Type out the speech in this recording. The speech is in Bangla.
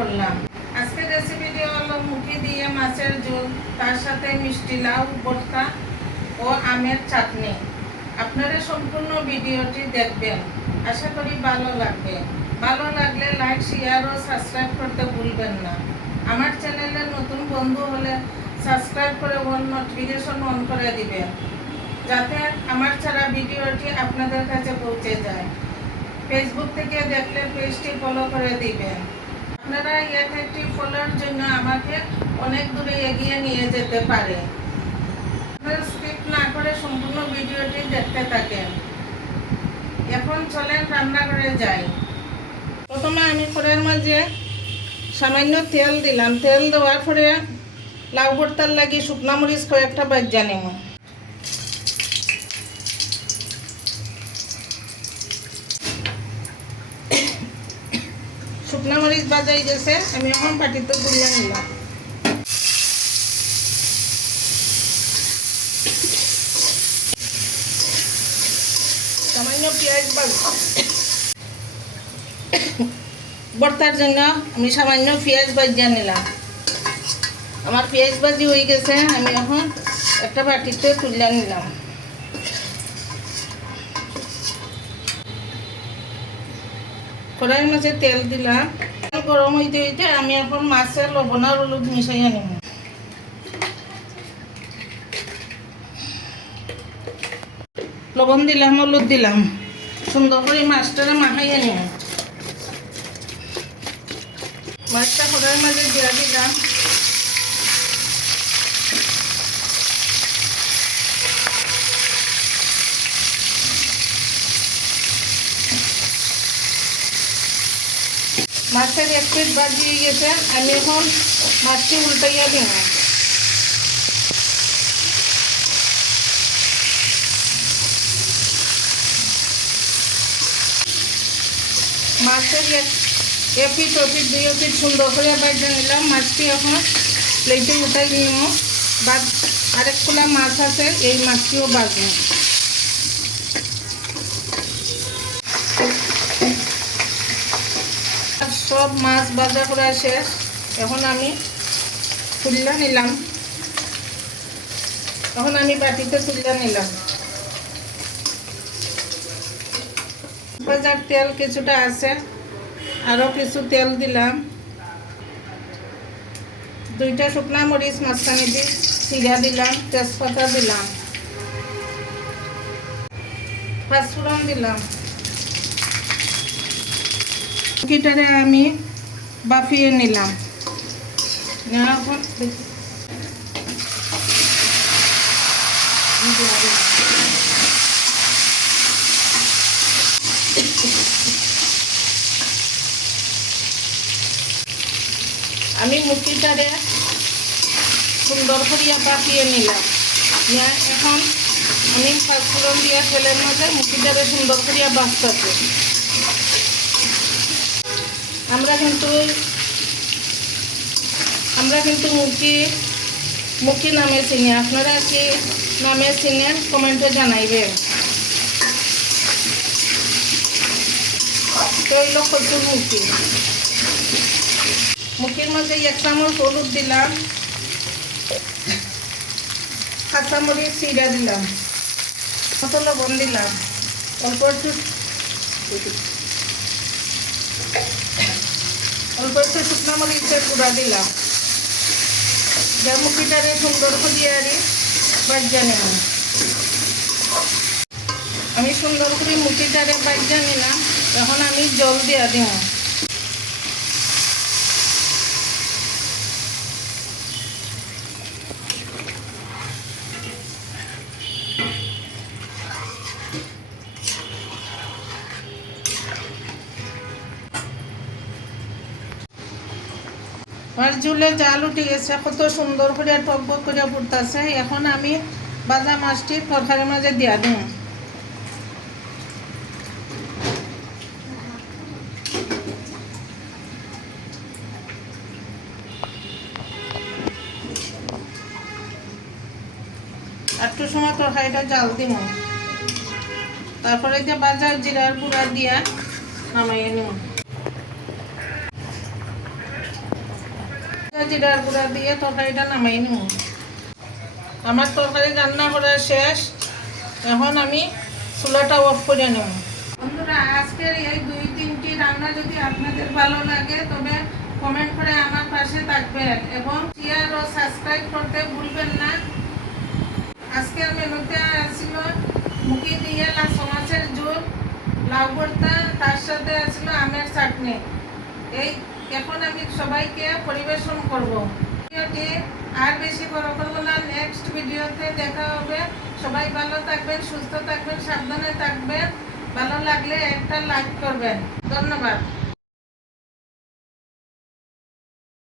করলাম। আজকের রেসিপিটি হলো মুখি দিয়ে মাছের ঝোল, তার সাথে মিষ্টি লাউ ভর্তা ও আমের চাটনি। আপনারা সম্পূর্ণ ভিডিওটি দেখবেন, আশা করি ভালো লাগবে। ভালো লাগলে লাইক, শেয়ার ও সাবস্ক্রাইব করতে ভুলবেন না। আমার চ্যানেলে নতুন বন্ধু হলে সাবস্ক্রাইব করে অল নোটিফিকেশন অন করে দিবেন, যাতে আমার ছাড়া ভিডিওটি আপনাদের কাছে পৌঁছে যায়। ফেসবুক থেকে দেখলে পেজটি ফলো করে দিবেন। আপনারা একটি ফলোর জন্য আমাকে অনেক দূরে এগিয়ে নিয়ে যেতে পারে। আপনারা স্কিপ না করে সম্পূর্ণ ভিডিওটি দেখতে থাকেন। এখন চলেন রান্নাঘরে যাই। প্রথমে আমি কড়াইয়ের মাঝে সামান্য তেল দিলাম। তেল দেওয়ার পরে লাউ ভর্তার লাগি শুকনা মরিচ কয়েকটা ভাজা নিব। শুকনা মরিচ ভাজাই গেছে, আমি এখন পাটিতে গুলিয়ে নিলাম। সামান্য পেঁয়াজ ভর্তার জন্য আমি সামান্য পেঁয়াজ ভাজা নিলাম। আমার পেঁয়াজ ভাজি হয়ে গেছে, আমি এখন একটা বাটিতে তুলে নিলাম। কড়াইয়ের মাঝে তেল দিলাম। তেল গরম হইতে হইতে আমি এখন মাছের লবণ আর হলুদ মিশাইয়া নিব। লবণ দিলাম, হলুদ দিলাম, সুন্দর করে মাছটারে মাখাইয়া নিব। মাছটা কড়াইয়ের মাঝে দিয়ে দিলাম। মাছের এক পিঠ ভাজি হয়ে গেছে, আমি এখন মাছটি উল্টাইয়া দিব। মাছের এক পিঠ ও পিঠ দুই পিঠ সুন্দর করে ভাজা নিলাম। মাছটি এখন প্লেটে উঠাই নিব। বাদ আরেক খোলা মাছ আছে, এই মাছটিও ভাজব। সব মাছ ভাজা করা শেষ, এখন আমি তুলে নিলাম। এখন আমি বাটিতে তুলে নিলাম। ভাজার তেল কিছুটা আছে, আরও কিছু তেল দিলাম। দুইটা শুকনা মরিচ মাঝখানে দিয়ে চিরা দিলাম, তেজপাতা দিলাম, পাঁচফোড়ন দিলাম। মুখিটারে আমি বাফিয়ে নিলাম। নেওয়ার পর আমি মুখিটারে সুন্দর করিয়া বাফিয়ে নিলাম। এখন আমি পাঁচফোড়ন দিয়া তেলের মাঝে মুখিটারে সুন্দর করিয়া বাঁচতেছে। আমরা কিন্তু মুখি নামে চিনি। আপনারা কি নামে চিনেন কমেন্টে জানাইবেন। তৈল কচুর মুখির মধ্যে এক চামচ হলুদ দিলাম, কাঁচামরিচ চিরা দিলাম, মশলা বন দিলাম, অল্প একটু শুকনো মরিচের গুঁড়া দিলাম। যা মুখিটারে সুন্দর করে ভাজা নিলাম। আমি সুন্দর করে মুখিটারে ভাজা নিলাম। এখন আমি জল দিয়া দিব। আর ঝুলে জাল উঠে গেছে, কত সুন্দর করে টকবক করে ফুটতেছে। এখন আমি ভাজা মাছটি তরকারির মাঝে দিয়া দিই। একটু সময় তরকারিটা জাল দিব, তারপরে যে বাজার জিরার গুঁড়া দিয়া নামাইয়ে নিব। জিরার গুঁড়া দিয়ে তরকারিটা নামাই নেব। আমার তরকারি রান্না করা শেষ, এখন আমি চুলাটা অফ করে নেব। বন্ধুরা, আজকের এই 2-3টি রান্না যদি আপনাদের ভালো লাগে তবে কমেন্ট করে আমার পাশে থাকবেন এবং শেয়ার ও সাবস্ক্রাইব করতে ভুলবেন না। আজকের মেনুতে ছিল মুখি দিয়ে মাছের ঝোল, লাউ ভর্তা, তার সাথে ছিল আমের চাটনি। এখন আমি সবাইকে পরিবেশন করব। ভিডিওটি আর বেশি বড় করব না, নেক্সট ভিডিওতে দেখা হবে। সবাই ভালো থাকবেন, সুস্থ থাকবেন, সাবধানে থাকবেন। ভালো লাগলে একটা লাইক করবেন। ধন্যবাদ।